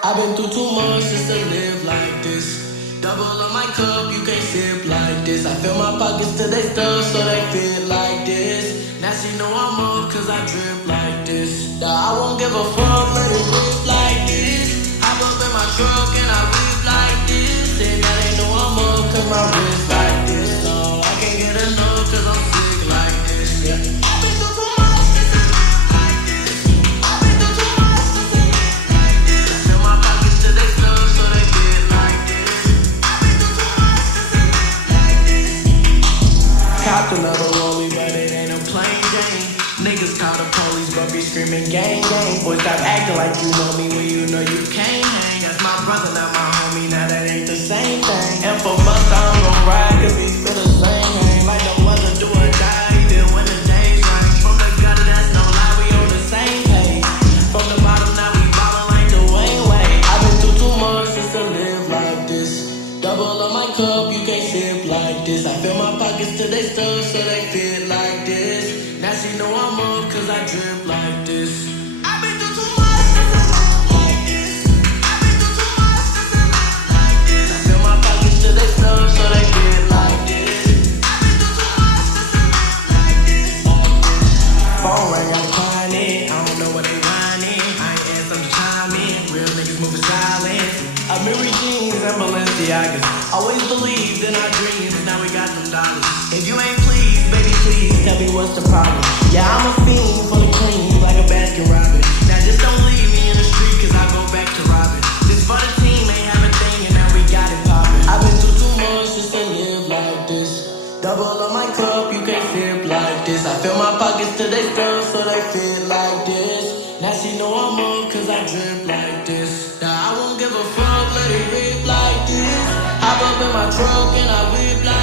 I've been through too much just to live like this. Double on my cup, you can't sip like this. I fill my pockets till they stuff so they fit like this. Now she know I'm up cause I drip like this. Now I won't give a fuck, let it rip like this. Hop up in my truck and I whip like this. And now they know I'm up cause my wrist like this. No, I can't get enough cause I'm sick like this. Yeah. I've been through too much just to live like this. I've been through too much just to live like this. I fill my pockets till they stuff so they fit like this. I've been through too much just to live like this. Copped another rollie, but it ain't a plain Jane. Niggas call the police, but be screaming gang, gang. Boy, stop acting like you know me when you know you can't hang. That's my brother, not my homie, now that ain't the same thing. And for Busta, I'm gon' ride, cause we feel the same hang. Like no other do or die, even when the day's right. From the gutter, that's no lie, we on the same page. From the bottom, now we ballin' like the way. I've been through too much just to live like this. Double on my cup, you can't sip like this. I fill my pockets till they stuff so they fit like this. Now she know I'm up cause I drip like this. I've been through too much just to live like this. I've been through too much just to live like this. I fill my pockets till they stuff so they fit like this. I've been through too much just to live like this. Phone ring, I decline it. I don't know what they whining. I ain't answer them to chime in. Real niggas moving silent. I'm Mary Jeans and Balenciagas. Always believed in our dreams. Now we got them dollars. If you ain't pleased, baby, please tell me what's the problem. Yeah, I'm a fiend for the cream, like a Baskin Robbins. Now just don't leave me in the street, cause I go back to robbing. This for the team, ain't have a thing, and now we got it poppin'. I've been through too much just to live like this. Double on my cup, you can't sip like this. I fill my pockets till they stuff so they fit like this. Now she know I'm up cause I drip like this. Now I won't give a fuck, let it rip like this. Hop up in my truck and I whip like